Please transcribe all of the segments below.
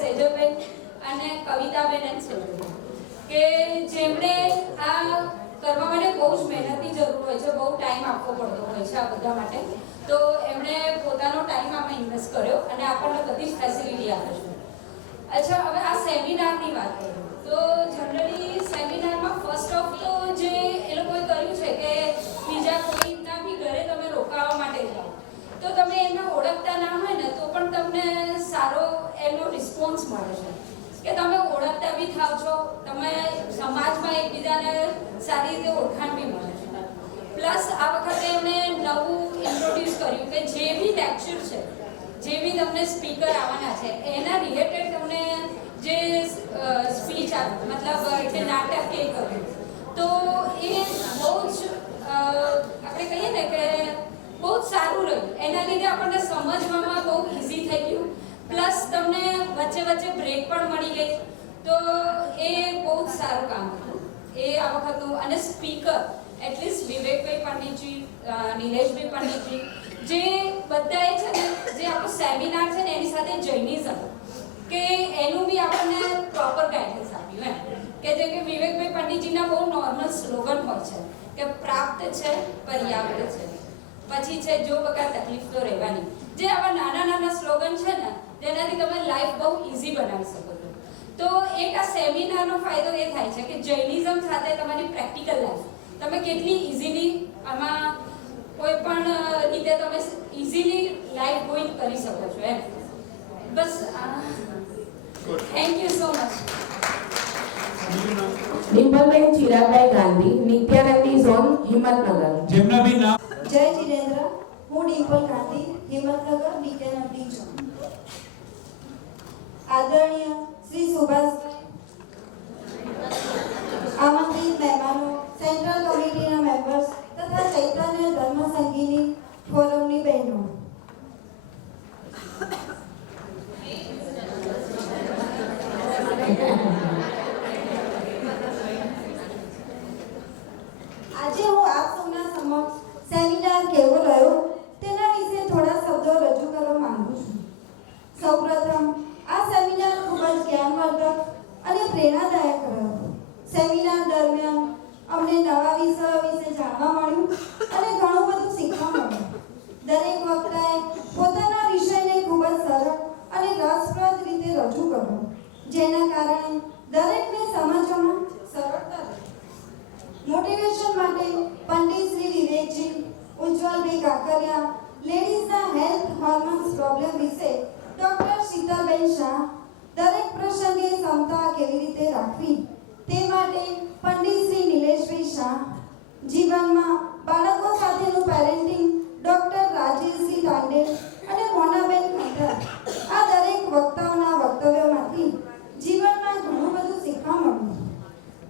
સેજલબેન અને કવિતાબેન અને સેજલબેન કે જેમણે આ કરવા માટે બહુ જ મહેનતની જરૂર હોય છે, બહુ ટાઈમ આપવો પડતો હોય છે આ બધા માટે. તો એમણે પોતાનો ટાઈમ આમાં ઇન્વેસ્ટ કર્યો અને આપણને બધી જ ફેસિલિટી આપે છે. અચ્છા, હવે આ સેમિનારની વાત કરીએ તો જનરલી સેમિનારમાં ફર્સ્ટ ઓફ તો જે એ લોકોએ કર્યું છે કે બીજા કોઈના બી ઘરે તમે રોકાવા માટે જાઓ તો તમે એમને ઓળખતા ના હોય ને તો પણ તમને સારો એનો રિસ્પોન્સ મળે છે કે તમે ઓળખતા બી થાવ છો, તમે સમાજમાં એકબીજાને સારી રીતે ઓળખાણ બી મળે છે. પ્લસ આ વખતે એમણે નવું ઇન્ટ્રોડ્યુસ કર્યું કે જે બી લેક્ચર છે, જે બી તમને સ્પીકર આવવાના છે એના રિલેટેડ તમને જે સ્પીચ મતલબ એટલે નાટક કે કર્યું તો એ બહુ જ આપણે કહીએ ને કે બહુ જ સારું રહ્યું. એના લીધે આપણને સમજવામાં બહુ ઇઝી થઈ ગયું. પ્લસ તમને વચ્ચે વચ્ચે બ્રેક પણ મળી ગઈ તો એ બહુ જ સારું કામ હતું એ આ વખતનું. અને સ્પીકર એટલીસ્ટ વિવેકભાઈ પંડિતજી, નિલેશભાઈ પંડિતજી જે બધાએ છે ને જે આપણો સેમિનાર છે ને એની સાથે જૈનિઝમ કે એનું બી આપણને પ્રોપર ગાઈડન્સ આપ્યું એમ કે જેમ કે વિવેકભાઈ પંડિતજીના બહુ નોર્મલ સ્લોગન હોય છે કે પ્રાપ્ત છે પર્યાપ્ત છે, પછી છે જો વગર તકલીફ તો રહેવાની. જે આવા નાના નાના સ્લોગન છે ને જેનાથી તમે લાઈફ બહુ ઇઝી બનાવી શકો છો. તો એક આ સેમિનારનો ફાયદો એ થાય છે કે જૈનિઝમ સાથે તમારી પ્રેક્ટિકલ લાઈફ તમે કેટલી ઇઝીલી આમાં કોઈ પણ રીતે તમે ઇઝીલી લાઈફ ગોઈંગ કરી શકો છો એમ. બસ thank you so much. Dimpleben Chiragbhai Gandhi, Nityanandi zone, Himmatnagar. જેમના બી નામ જય જીનેન્દ્ર, હું ડિમ્પલ ગાંધી, હિંમતનગર, નિત્યાનંદી ઝોન. આદરણીય શ્રી સુભાષભાઈ, આમંત્રિત મહેમાનો, સેન્ટ્રલ કમિટીના મેમ્બર્સ તથા ચૈતન્ય ધર્મ સંઘીની ફોરમની બહેનો, આજે હું આપ સૌના સમક્ષ સેમિનાર કેવો રહ્યો તેના વિશે થોડા શબ્દો રજૂ કરવા માંગુ છું. સૌપ્રથમ આ સેમિનાર ખૂબ જ જ્ઞાનવર્ધક અને પ્રેરણાદાયક રહ્યો. સેમિનાર દરમિયાન અમને નવા વિષયો વિશે જાણવા મળ્યું અને ઘણું બધું શીખવા મળ્યું. દરેક વક્તાએ પોતાના વિષયને ખૂબ જ સરળ અને રસપ્રદ રીતે રજૂ કર્યો, જેના કારણે દરેકને સમજવામાં સરળતા રહી. મોટિવેશન માટે પંડિત શ્રી વિવેકજી, ઉજ્જવલભાઈ કાકરિયા, લેડીઝના હેલ્થ હોર્મોન્સ પ્રોબ્લેમ વિશે ડોક્ટર શીતલબેન શાહ, દરેક પ્રસંગે ક્ષમતા કેવી રીતે રાખવી તે માટે પંડિત શ્રી નિલેશભાઈ શાહ, જીવનમાં બાળકો સાથેનું પેરેન્ટિંગ ડોક્ટર રાજેશસિંહ તાંડે અને મોનાબેન ખંડર. આ દરેક વક્તાઓના વક્તવ્યોમાંથી જીવનમાં ઘણું બધું શીખવા મળ્યું.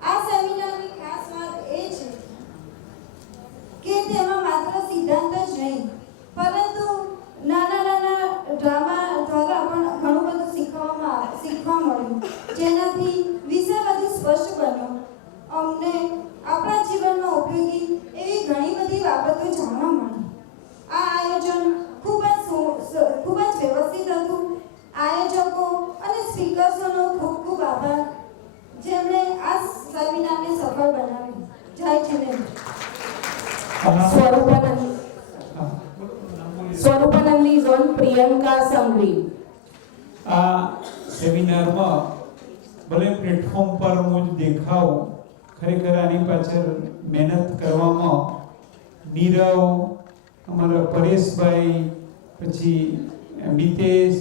આ સેમિનારની ખાસ વાત એ છે કે તેમાં માત્ર સિદ્ધાંત જ નહીં પરંતુ નાના નાના ડ્રામા દ્વારા પણ ઘણું બધું શીખવા મળ્યું, જેનાથી વિષય વધુ સ્પષ્ટ બન્યો. અમને આપણા જીવનમાં ઉપયોગી એવી ઘણી બધી બાબતો જાણવા મળી. આ આયોજન ખૂબ જ વ્યવસ્થિત હતું. આયોજકો અને સ્પીકર્સનો ખૂબ ખૂબ આભાર જેમણે આ સેમિનારને સફળ બનાવ્યું. જય જીનેન્દ્ર. સ્વરૂપાનંદી ઝોન, પ્રિયંકા સંઘવી. આ સેમિનારમાં ભલે પ્લેટફોર્મ પર હું જ દેખાવ, ખરેખર આની પાછળ મહેનત કરવામાં નીરવ, અમારા પરેશભાઈ, પછી મિતેશ,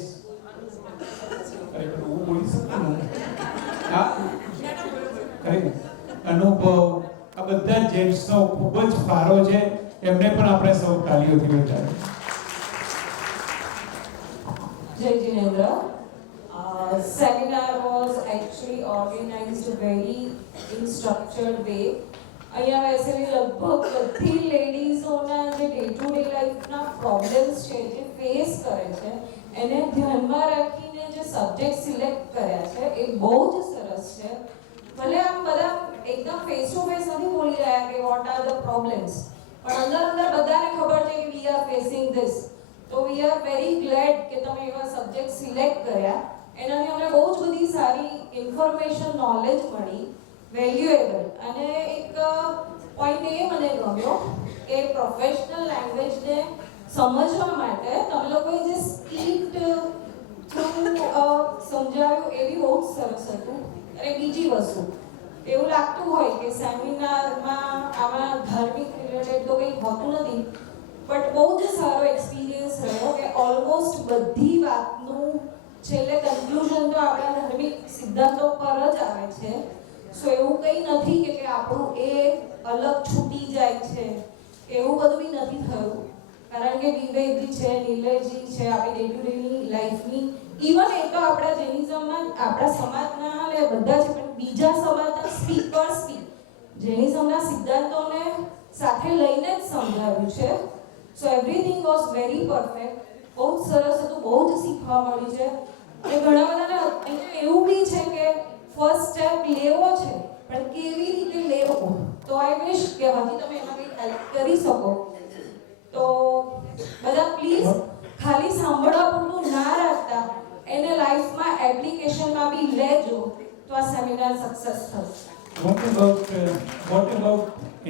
હું બોલી શકું અનુભવ, આ બધા જેન્ટ્સનો ખૂબ જ ફાળો છે. એમને પણ આપણે સૌ તાલીઓથી વધારે. Jai Jinendra. Seminar was actually organized very in structured way. અહીંયા બેસેલી લગભગ બધી લેડીઝોના જે ડે ટુ ડે લાઈફના પ્રોબ્લેમ્સ છે જે ફેસ કરે છે એને ધ્યાનમાં રાખીને જે સબ્જેક્ટ સિલેક્ટ કર્યા છે એ બહુ જ સરસ છે. ભલે આમ બધા એકદમ ફેસ ટુ ફેસ નથી બોલી રહ્યા કે વોટ આર ધ પ્રોબ્લેમ્સ, પણ અંદર અંદર બધાને ખબર છે કે વી આર ફેસિંગ ધીસ. તો વી આર વેરી ગ્લેડ કે તમે એવા સબ્જેક્ટ સિલેક્ટ કર્યા એનાથી અમને બહુ જ બધી સારી ઇન્ફોર્મેશન નોલેજ મળી વેલ્યુએબલ અને એક પોઈન્ટ એ મને ગમ્યો કે પ્રોફેશનલ લેંગ્વેજને સમજવા માટે તમે લોકોએ જે સ્પીડ થ્રુ સમજાવ્યું એ બી બહુ જ સરસ હતું. અને બીજી વસ્તુ એવું લાગતું હોય કે સેમિનારમાં આમાં ધાર્મિક રિલેટેડ તો કંઈ હોતું નથી બટ બહુ જ સારો એક્સપિરિયન્સ રહ્યો કે ઓલમોસ્ટ બધી વાતનું છેલ્લે કન્ક્લુઝન તો આપણા ધાર્મિક સિદ્ધાંતો પર જ આવે છે. સો એવું કંઈ નથી કે આપણું એ અલગ છૂટી જાય છે એવું બધું બી નથી થયું કારણ કે વિવેકજી છે, નિલયજી છે, આપણી ડે ટુ ડેની લાઈફની ઇવન એ તો આપણા જૈનિઝમના આપણા સમાજના અને બધા છે પણ બીજા સમાજના સ્પીકર્સ બી જૈનિઝમના સિદ્ધાંતોને સાથે લઈને જ સમજાવ્યું છે. સો એવરીથિંગ વોઝ વેરી પરફેક્ટ. બહુ જ સરસ હતું, બહુ જ શીખવા મળ્યું છે અને ઘણા બધાને અહીંયા એવું બી છે કે ફર્સ્ટ સ્ટેપ લેવો છે પણ કેવી રીતે લેવો તો આઈ વિશ કે હજી તમે એમાં કંઈ હેલ્પ કરી શકો. તો બધા પ્લીઝ ખાલી સાંભળવા પૂરતું ના રાખતા એને લાઈફમાં એપ્લિકેશનમાં બી લેજો તો આ સેમિનાર સક્સેસ થશે. What about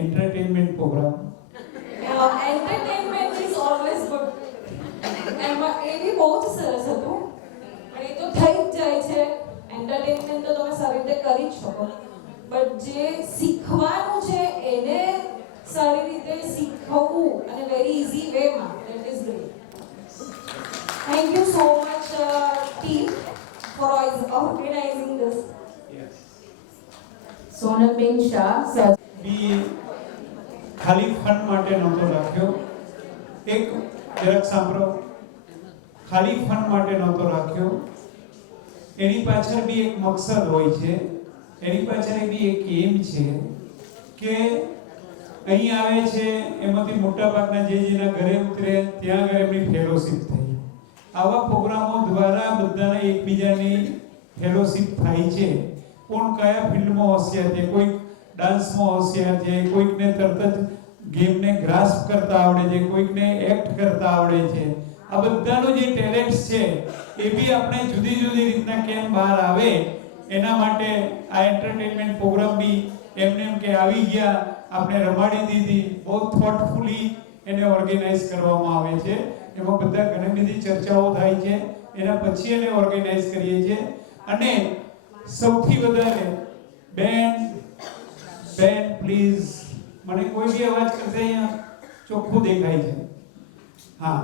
entertainment program? Entertainment is always good. એમાં એ બી બહુ જ સરસ હતું પણ એ તો થઈ જ જાય છે. એન્ટરટેનમેન્ટ તો તમે સારી રીતે કરી જ શકો બટ જે શીખવાનું છે એને સારી રીતે શીખવવું અને વેરી ઇઝી વેમાં that is great. Thank you so much team for organizing this. Sonalben Shah sir. બી ખાલી ફન માટે નહોતો રાખ્યો. એક જરાક સાંભળો, ખાલી ફન માટે નહોતો રાખ્યો. એની પાછળ બી એક મકસદ હોય છે, એની પાછળ બી એક એમ છે કે અહીં આવે છે એમાંથી મોટા ભાગના જે જેના ઘરે ઉતરે ત્યાં આગળ એમની ફેલોશિપ થઈ. આવા પ્રોગ્રામો દ્વારા બધાને એકબીજાની ફેલોશિપ થાય છે. કોણ કયા ફિલ્ડમાં હોશિયાર છે, કોઈક ડાન્સમાં હોશિયાર છે, કોઈકને તરત જ ગેમને ગ્રાસ્પ કરતા આવડે છે, કોઈકને એક્ટ કરતા આવડે છે. આ બધાનો જે ટેલેન્ટ છે એ બી આપણે જુદી જુદી રીતના કેમ બહાર આવે એના માટે આ એન્ટરટેનમેન્ટ પ્રોગ્રામ બી એમને એમ કે આવી ગયા આપણે રમાડી દીધી, બહુ થોટફુલી એને ઓર્ગેનાઇઝ કરવામાં આવે છે. એમાં બધા ઘણી બધી ચર્ચાઓ થાય છે, એના પછી એને ઓર્ગેનાઇઝ કરીએ છીએ. અને સૌથી વધારે બેન્ડ પ્લીઝ, મને કોઈ બી અવાજ કરશે અહીંયા ચોખ્ખું દેખાય છે. હા,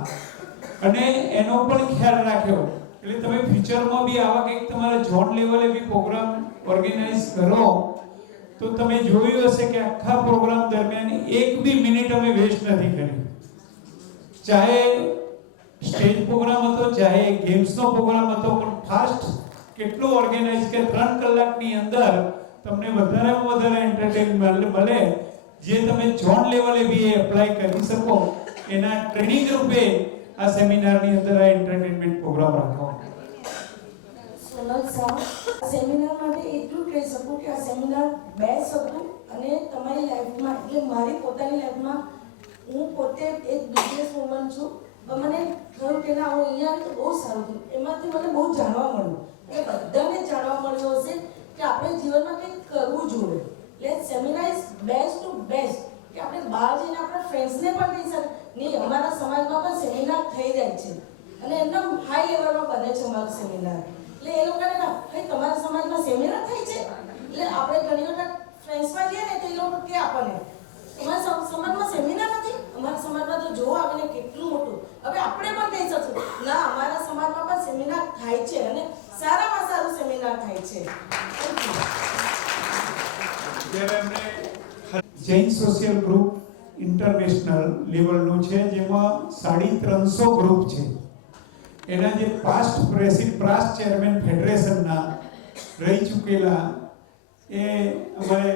અને એનો પણ ખ્યાલ રાખ્યો એટલે તમે ફ્યુચરમાં બી આવા કંઈક તમારા ઝોન લેવલે બી પ્રોગ્રામ ઓર્ગેનાઇઝ કરો તો તમે જોયું હશે કે આખા પ્રોગ્રામ દરમિયાન એક બી મિનિટ અમે વેસ્ટ નથી કરી. ચાહે સ્ટેજ પ્રોગ્રામ હતો, ચાહે ગેમ્સનો પ્રોગ્રામ હતો, પણ ફાસ્ટ કેટલું ઓર્ગેનાઇઝ કે 3 કલાકની અંદર તમને વધારેમાં વધારે એન્ટરટેનમેન્ટ મળે જે તમે ઝોન લેવલે બી એપ્લાય કરી શકો. એના ટ્રેનિંગ રૂપે આ સેમિનારની અંદર આ એન્ટરટેનમેન્ટ પ્રોગ્રામ રાખો. સોનલ શાહ, સેમિનાર માટે એટલું કહી શકું કે આ સેમિનાર બેસ્ટ હતું અને તમારી લાઈફમાં એટલે મારી પોતાની લાઈફમાં હું પોતે એક બિઝનેસ વુમન છું પણ મને થયું કે ના હું અહીંયા તો બહુ સારું થયું. એમાંથી મને બહુ જાણવા મળ્યું એ બધાને જાણવા મળ્યું હશે કે આપણે જીવનમાં કંઈક કરવું જોઈએ. એટલે seminar is best two best કે આપણે બહાર જઈને આપણા ફ્રેન્ડ્સને પણ કહી શકીએ નહીં અમારા સમાજમાં પણ સેમિનાર થઈ જાય છે અને એમના હાઈ લેવલમાં બને છે અમારું સેમિનાર. એટલે એ લોકોને ના ભાઈ તમારા સમાજમાં સેમિનાર થાય છે એટલે આપણે ઘણી વખત ફ્રેન્ડ્સમાં જઈએ ને તો એ લોકો કે આપણને અમારા સમાજમાં સેમિનાર નથી, અમારા સમાજમાં તો જોવા આવે ને કેટલું મોટું. હવે આપણે પણ કહી શકશું ના અમારા સમાજમાં પણ સેમિનાર થાય છે અને સારામાં સારું સેમિનાર થાય છે. જૈન સોશિયલ ગ્રુપ ઇન્ટરનેશનલ લેવલનું છે જેમાં 350 ગ્રુપ છે. એના જે પાસ્ટ ચેરમેન ફેડરેશનના રહી ચૂકેલા એ અમારે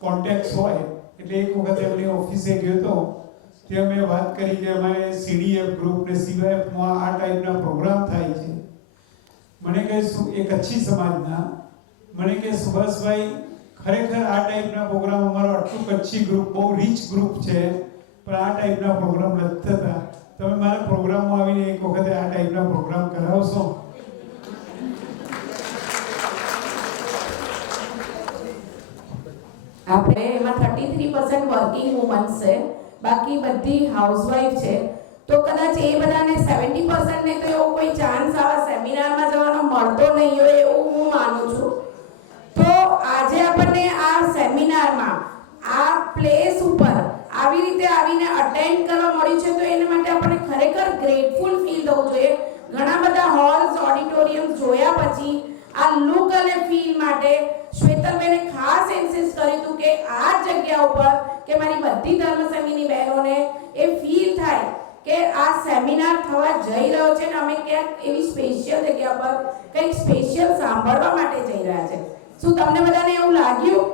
કોન્ટેક્ટ હોય એટલે એક વખત એમની ઓફિસે ગયો હતો ત્યાં મેં વાત કરી કે અમારે CDF ગ્રુપ ને CYFમાં આ ટાઈપના પ્રોગ્રામ થાય છે. મને કહે એક કચ્છી સમાજના મને કે સુભાષભાઈ ખરેખર આ ટાઈપના પ્રોગ્રામ અમારો આટલું કચ્છી ગ્રુપ બહુ રીચ ગ્રુપ છે પણ આ ટાઈપના પ્રોગ્રામ નથી થતા. તમે મારા પ્રોગ્રામમાં આવીને એક વખતે આ ટાઈપના પ્રોગ્રામ કરાવશો? આપણે એમાં 33% વર્કિંગ વુમન્સ છે, બાકી બધી હાઉસવાઈફ છે. તો કદાચ એ બધાને 70% ને તો એવો કોઈ ચાન્સ આવા સેમિનારમાં જવાનો મળતો નહીં હોય એવું હું માનું છું. તો આજે આપણને આ સેમિનારમાં આ પ્લેસ ઉપર આવી રીતે આવીને અટેન્ડ કરવા મળ્યું છે, તો એના માટે આપણે ખરેખર ગ્રેટફુલ ફીલ થવું જોઈએ. ઘણા બધા હોલ્સ ઓડિટોરિયમ જોયા પછી આ લુક અને ફીલ માટે શ્વેતલબેને ખાસ ઇન્સિસ્ટ કર્યું હતું કે આ જગ્યા ઉપર કે મારી બધી ધર્મસંગીની બહેનોને એ ફીલ થાય કે આ સેમિનાર થવા જઈ રહ્યો છે ને અમે ક્યાંક એવી સ્પેશિયલ જગ્યા પર કંઈક સ્પેશિયલ સાંભળવા માટે જઈ રહ્યા છે. શું તમને બધાને એવું લાગ્યું?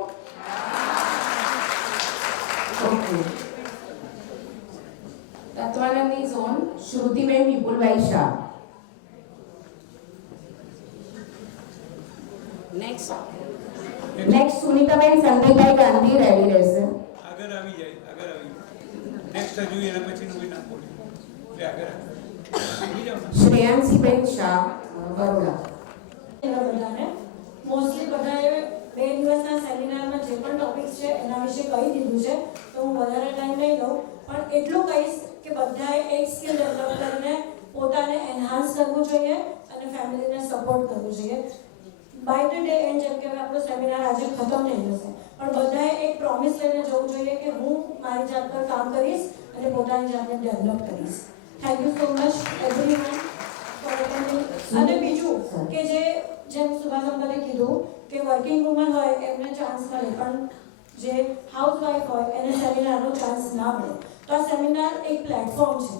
Okay. Tatvanandi zone Shrutiben Vipulbhai Shah. Next Sunitaben Sandeepbhai Gandhi ready રહેશે. આગળ આવી જાય. નેક્સ્ટ હજુ એના પછીનું બી નામ બોલી આગળ આવી જાવ ને. શ્રેયાંશીબેન શાહ બરોડા. એના બધાને મોસ્ટલી બધાએ 2 દિવસના સેમિનારમાં જે પણ ટોપિક્સ છે એના વિશે કહી દીધું છે, તો હું વધારે ટાઈમ નહીં લઉં, પણ એટલું કહીશ કે બધાએ એક સ્કિલ ડેવલપ કરીને પોતાને એન્હાન્સ કરવું જોઈએ અને ફેમિલીને સપોર્ટ કરવું જોઈએ. બાય ધ ડે એન્ડ જેમ કે આપણો સેમિનાર આજે ખતમ થઈ જશે, પણ બધાએ એક પ્રોમિસ લઈને જવું જોઈએ કે હું મારી જાત પર કામ કરીશ અને પોતાની જાતને ડેવલપ કરીશ. Thank you so much everyone for attending. અને બીજું કે જેમ સુભાષંકરે કીધું કે વર્કિંગ વુમન હોય એમને ચાન્સ મળે, પણ જે હાઉસવાઈફ હોય એને સેમિનારનો ચાન્સ ના મળે. તો આ સેમિનાર એક પ્લેટફોર્મ છે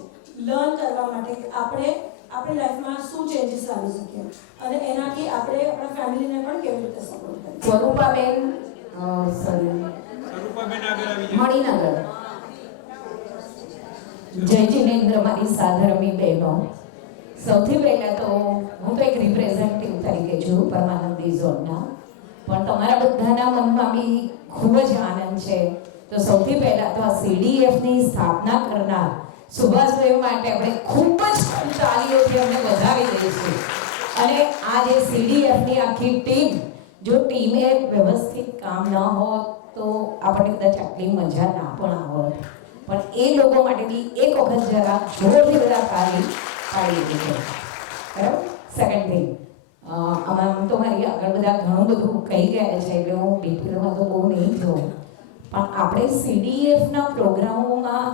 લર્ન કરવા માટે કે આપણે આપણી લાઈફમાં શું ચેન્જીસ લાવી શકીએ અને એનાથી આપણે આપણા ફેમિલીને પણ કેવી રીતે સપોર્ટ કરીએ. સ્વરૂપાબેન સ્વરૂપાબેન આગળ આવી જાય. મણિનગર. જય જિનેન્દ્ર મારી સાધર્મી બહેનો, સૌથી પહેલાં તો હું તો એક રિપ્રેઝેન્ટેટિવ તરીકે છું પરમાનંદી ઝોનના, પણ તમારા બધાના મનમાં બી ખૂબ જ આનંદ છે. તો સૌથી પહેલાં તો આ CDFની સ્થાપના કરનાર સુભાષભાઈ માટે આપણે ખૂબ જ તાળીઓથી અમને વધાવી દઈશું. અને આ જે CDFની આખી ટીમ, જો ટીમે વ્યવસ્થિત કામ ન હોત તો આપણને કદાચ આટલી મજા ના પણ આવત, પણ એ લોકો માટે બી એક વખત જરા જોરથી બધા તાળી પાડી દીધી. બરાબર. સેકન્ડ થિંગ, આમાં તો મારી આગળ બધા ઘણું બધું કહી ગયા છે એટલે હું ડિટેલમાં તો બહુ નહીં જોઉં, પણ આપણે CDFના પ્રોગ્રામોમાં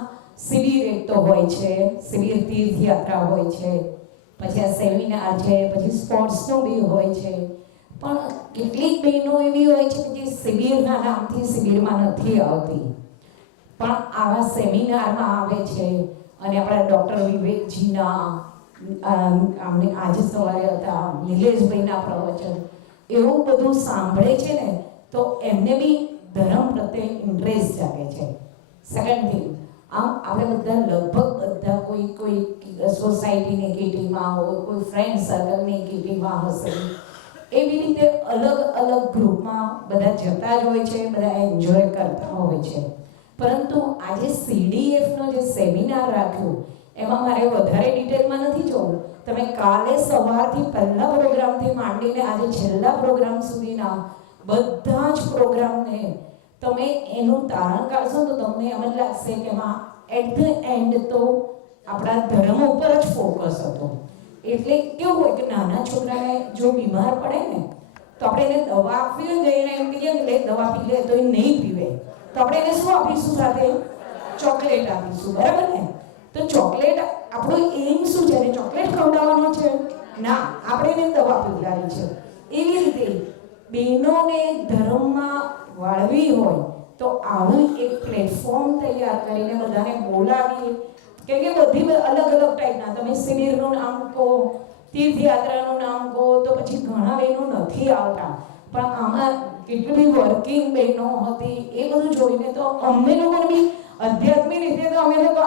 શિબિર એક તો હોય છે, શિબિર તીર્થયાત્રા હોય છે, પછી આ સેમિનાર છે, પછી સ્પોર્ટ્સનું બી હોય છે, પણ કેટલીક બહેનો એવી હોય છે કે જે શિબિરના નામથી શિબિરમાં નથી આવતી પણ આવા સેમિનારમાં આવે છે. અને આપણા ડૉક્ટર વિવેકજીના અમને આજે સવારે હતા નિલેશભાઈના પ્રવચન એવું બધું સાંભળે છે ને તો એમને બી ધર્મ પ્રત્યે ઇન્ટરેસ્ટ જાગે છે. સેકન્ડ થિંગ, આમ આપણે બધા લગભગ બધા કોઈ સોસાયટીની કીટીમાં હોય, કોઈ ફ્રેન્ડ સર્કલની કીટીમાં હશે, એવી રીતે અલગ અલગ ગ્રુપમાં બધા જતા જ હોય છે, બધા એન્જોય કરતા હોય છે. પરંતુ આજે CDFનો જે સેમિનાર રાખ્યો એમાં મારે વધારે ડિટેલમાં નથી જોવું. તમે કાલે સવારથી પહેલા પ્રોગ્રામથી માંડીને આજે છેલ્લા પ્રોગ્રામ સુધીના બધા જ પ્રોગ્રામને તમે એનું તારણ કાઢશો તો તમને એમ જ લાગશે કે એમાં એટ ધ એન્ડ તો આપણા ધર્મ ઉપર જ ફોકસ હતો. એટલે કેવું હોય કે નાના છોકરાને જો બીમાર પડે ને તો આપણે એને દવા આપવી હોય તો એને એમ કહીએ કે દવા પી લે તો એ નહીં પીવે, તો આપણે એને શું આપીશું? સાથે ચોકલેટ આપીશું. બરાબર ને? તો ચોકલેટ આપણું એમ શું છે? ચોકલેટ ખવડાવવાનો છે? ના, આપણે એને દવા પીવડાવી છે. એવી રીતે બહેનોને ધર્મમાં વાળવી હોય તો આવું એક પ્લેટફોર્મ તૈયાર કરીને બધાને બોલાવીએ. કેમ કે બધી અલગ અલગ ટાઈપના, તમે શિબિરનું નામ કહો, તીર્થયાત્રાનું નામ કહો, તો પછી ઘણા બહેનો નથી આવતા, પણ આમાં કેટલી બધી વર્કિંગ બહેનો હતી એ બધું જોઈને તો અમને લોકોને બી આધ્યાત્મિક રીતે તો અમે લોકો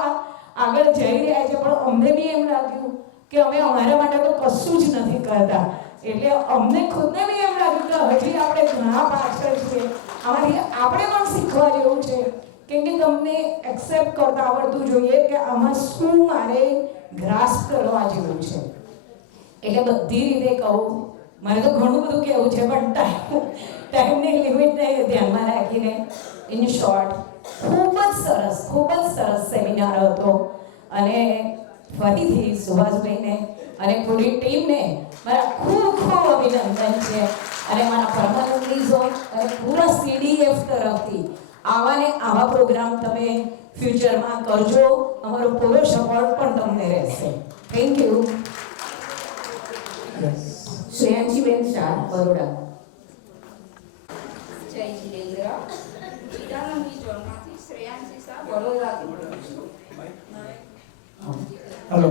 આગળ જઈ રહ્યા છે, પણ અમને બી એમ લાગ્યું કે અમે અમારા માટે તો કશું જ નથી કરતા. એટલે અમને ખુદને બી એમ લાગ્યું કે હજી આપણે ઘણા પાછળ છે, આમાંથી આપણે પણ શીખવા જેવું છે. કેમ કે તમને એક્સેપ્ટ કરતા આવડતું જોઈએ કે આમાં શું મારે ગ્રાસ્પ કરવા જેવું છે. એટલે બધી રીતે કહું, મારે તો ઘણું બધું કહેવું છે પણ ટાઈમની લિમિટને ધ્યાનમાં રાખીને ઇન શોર્ટ ખૂબ જ સરસ સેમિનાર હતો. અને ફરીથી સુભાષભાઈને અને પૂરી ટીમને મારા ખૂબ અભિનંદન છે. અને મારા પરમાનંદની ઝોન અને પૂરા CDF તરફથી આવા પ્રોગ્રામ તમે ફ્યુચરમાં કરજો. અમારો પૂરો સપોર્ટ પણ તમને રહેશે. Thank you. શ્રેયાંશીબેન શાહ, બરોડા. જય જિનેન્દ્ર. ગીતાનંદી ઝોનમાંથી શ્રેયાંશી શાહ વડોદરાથી બોલું છું. હલો,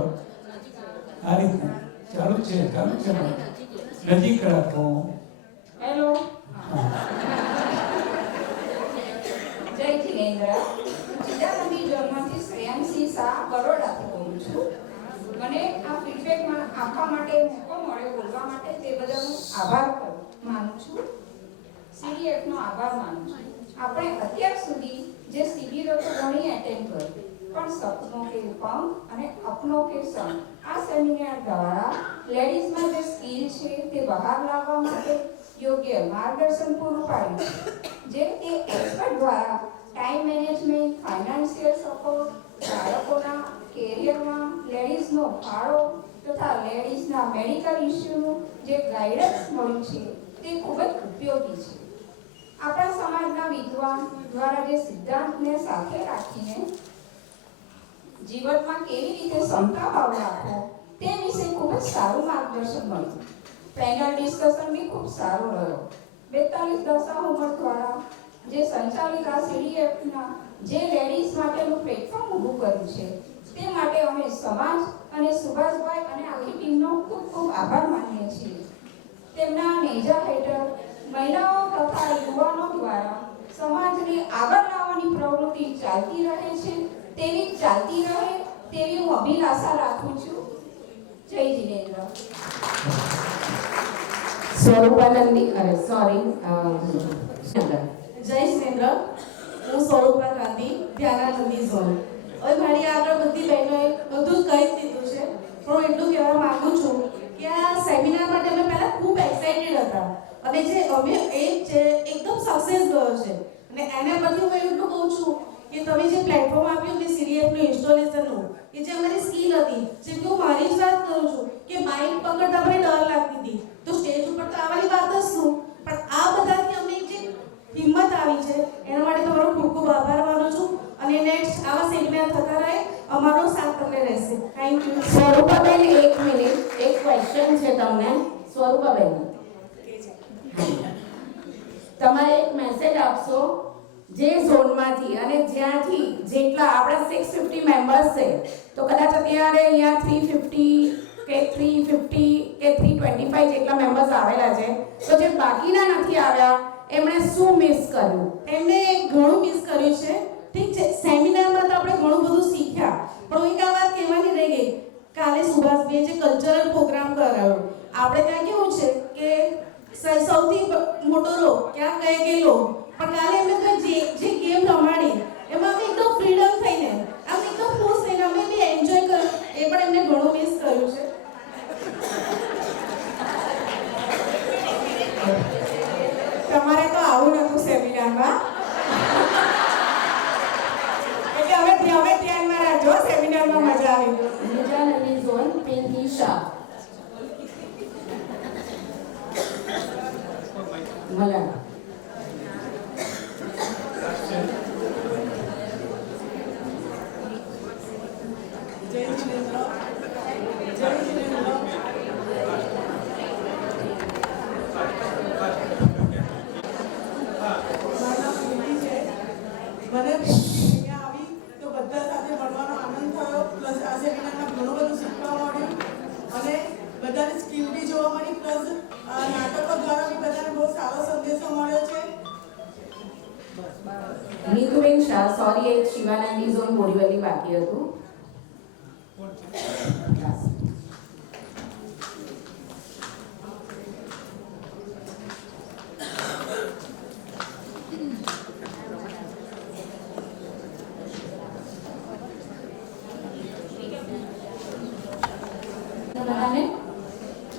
આ રીતે ચાલુ છે નજીક રાખો. હેલો. જય જિનેન્દ્ર. ગીતાનંદી ઝોનમાંથી શ્રેયાંશી શાહ વડોદરાથી બોલું છું. મને આ ફીડબેકમાં આપવા માટે મોકો મળ્યો બોલવા માટે તે બદલ હું આભાર માનું છું. CDFનો આભાર માનું છું. આપણે અત્યાર સુધી જે શિબિરો તો ઘણી એટેન્ડ કરી, પણ સપનો કે પંખ અને અપનો કે સંગ આ સેમિનાર દ્વારા લેડીઝમાં જે સ્કિલ છે તે બહાર લાવવા માટે યોગ્ય માર્ગદર્શન પૂરું પાડ્યું છે. જે તે એક્સપર્ટ દ્વારા ટાઈમ મેનેજમેન્ટ, ફાઇનાન્શિયલ સપોર્ટ, બાળકોના કેરિયરમાં લેડીઝનો ફાળો તથા લેડીઝના મેડિકલ ઇસ્યુનું જે ગાઈડન્સ મળ્યું છે તે ખૂબ જ ઉપયોગી છે. આપણા સમાજના વિદ્વાન દ્વારા જે સિદ્ધાંતને સાથે રાખીને જીવનમાં કેવી રીતે સમતા ભાવ રાખવો તે વિશે ખૂબ જ સારું માર્ગદર્શન મળ્યું. પેનલ ડિસ્કશન બી ખૂબ સારો રહ્યો. 42 દશા ઉંમર દ્વારા જે સંચાલિત આ CDFના જે લેડીઝ માટેનું પ્લેટફોર્મ ઊભું કર્યું છે તે માટે અમે સમાજ અને સુભાષભાઈ અને આખી ટીમનો ખૂબ ખૂબ આભાર માનીએ છીએ. તેમના નેજા હેઠળ મહિલાઓ તથા યુવાનો દ્વારા સમાજને આગળ લાવવાની પ્રવૃત્તિ ચાલતી રહે છે. ચાલતી રહે તેવી હું અભિલાષા રાખું છું. જય જિનેન્દ્ર. સ્વરૂપાનંદી, જય જિનેન્દ્ર. હું સ્વરૂપા ગાંધી, ધ્યાનાનંદી ઝોન. હવે મારી આગળ બધી બહેનોએ બધું જ કહી દીધું છે, પણ હું એટલું કહેવા માંગુ છું કે આ સેમિનાર માટે અમે પહેલાં ખૂબ એક્સાઇટેડ હતા અને જે અમે છે એકદમ સક્સેસ ગયો છે. અને એના પછી હું એટલું કહું છું કે તમે જે પ્લેટફોર્મ આપ્યું કે CDFનું ઇન્સ્ટોલેશનનું, કે જે અમારી સ્કિલ હતી, જેમ કે હું મારી જ વાત કરું છું કે બાઇક પકડતા મને ડર લાગતી હતી, તો સ્ટેજ ઉપર તો આવવાની વાત જ શું, પણ આ બધાથી અમને જે હિંમત આવી છે એના માટે તમારો ખૂબ ખૂબ આભાર માનું છું. અને નેક્સ્ટ આવા સેમિનાર થતા રહે, અમારો સાથ તમને રહેશે. Thank you. સ્વરૂપાબેન, 1 મિનિટ, એક ક્વેશ્ચન છે તમને. સ્વરૂપાબેન, તમારે એક મેસેજ આપશો જે ઝોનમાંથી અને જ્યાંથી જેટલા આપણા 650 મેમ્બર્સ છે, તો કદાચ અત્યારે અહીંયા 350 કે 350 કે 325 જેટલા મેમ્બર્સ આવેલા છે, તો જે બાકીના નથી આવ્યા એમણે શું મિસ કર્યું? એમને ઘણું મિસ કર્યું છે. ઠીક છે, સેમિનારમાં તો આપણે ઘણું બધું શીખ્યા, પણ એક આ વાત કહેવાની રહી ગઈ. કાલે સુભાષભાઈએ જે કલ્ચરલ પ્રોગ્રામ કરાયો, આપણે ત્યાં કેવું છે કે સૌથી મોટો રોગ ક્યાં કહે ગયેલો, પણ કાલે એમને તો જે ગેમ રમાડી એમાં અમે એકદમ ફ્રીડમ થઈને આમ એકદમ ખુશ થઈને અમે બી એન્જોય કર્યું. એ પણ એમને ઘણું મિસ કર્યું છે. તમારે તો આવું નતું સેમિનારમાં, એટલે હવે ધ્યાનમાં રાખજો. સેમિનારમાં મજા આવી. નિજાનંદી ઝોન, પિંકી શાહ, મલાડ. મને અહીંયા આવી તો બધા સાથે મળવાનો આનંદ થયો, પ્લસ આ સેમિનારમાં ઘણું બધું શીખવા મળ્યું અને બધાની સ્કિલ બી જોવા મળી, પ્લસ નાટકો દ્વારા બી બધાને બહુ સારો સંદેશો મળ્યો છે. નીતુબેન શાહ, સોરી, એક શિવાનંદી ઝોન બોરીવલી બાકી હતું.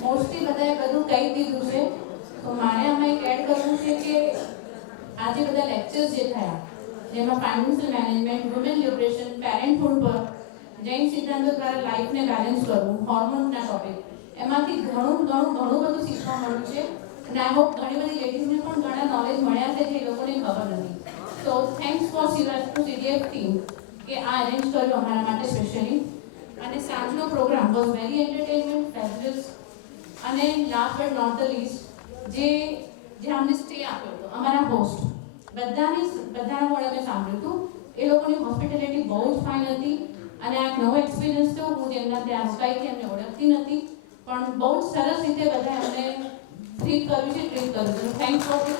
મોસ્ટલી બધાએ બધું કહી દીધું છે, તો મારે આમાં એક એડ કરવું છે કે આજે બધા લેક્ચર્સ જે થયા જેમાં ફાઇનાન્શિયલ મેનેજમેન્ટ, વુમેન લિબરેશન, પેરેન્ટહુડ પર જૈન સિદ્ધાંતો દ્વારા લાઈફને બેલેન્સ કરવું, હોર્મોનના ટોપિક, એમાંથી ઘણું બધું શીખવા મળ્યું છે અને આઈ હોપ ઘણી બધી લેડીઝને પણ ઘણા નોલેજ મળ્યા છે જે એ લોકોને ખબર નથી. So thanks for CDF team કે આ અરેન્જ કર્યું અમારા માટે સ્પેશિયલી. અને સાંજનો program was very entertainment, fabulous. અને last but not the least જે અમને સ્ટે આપ્યો હતો અમારા હોસ્ટ બધાના મોડે મેં સાંભળ્યું હતું, એ લોકોની હોસ્પિટાલિટી બહુ જ ફાઇન હતી. અને આ એક નવો એક્સપિરિયન્સ થયો. હું જેમના ત્યાં રોકાઈથી એમને ઓળખતી નથી, પણ બહુ જ સરસ રીતે બધા એમને ટ્રીટ કર્યું છે. Thanks for this.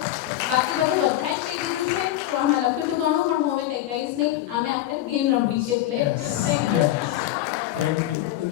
બાકી બધું બધા જ કહી દીધું છે, તો આમાં લખ્યું હતું ઘણું, પણ હું હવે કંઈ કહીશ નહીં. આમે આપણે ગેમ રમવી છે એટલે થેન્ક યુ.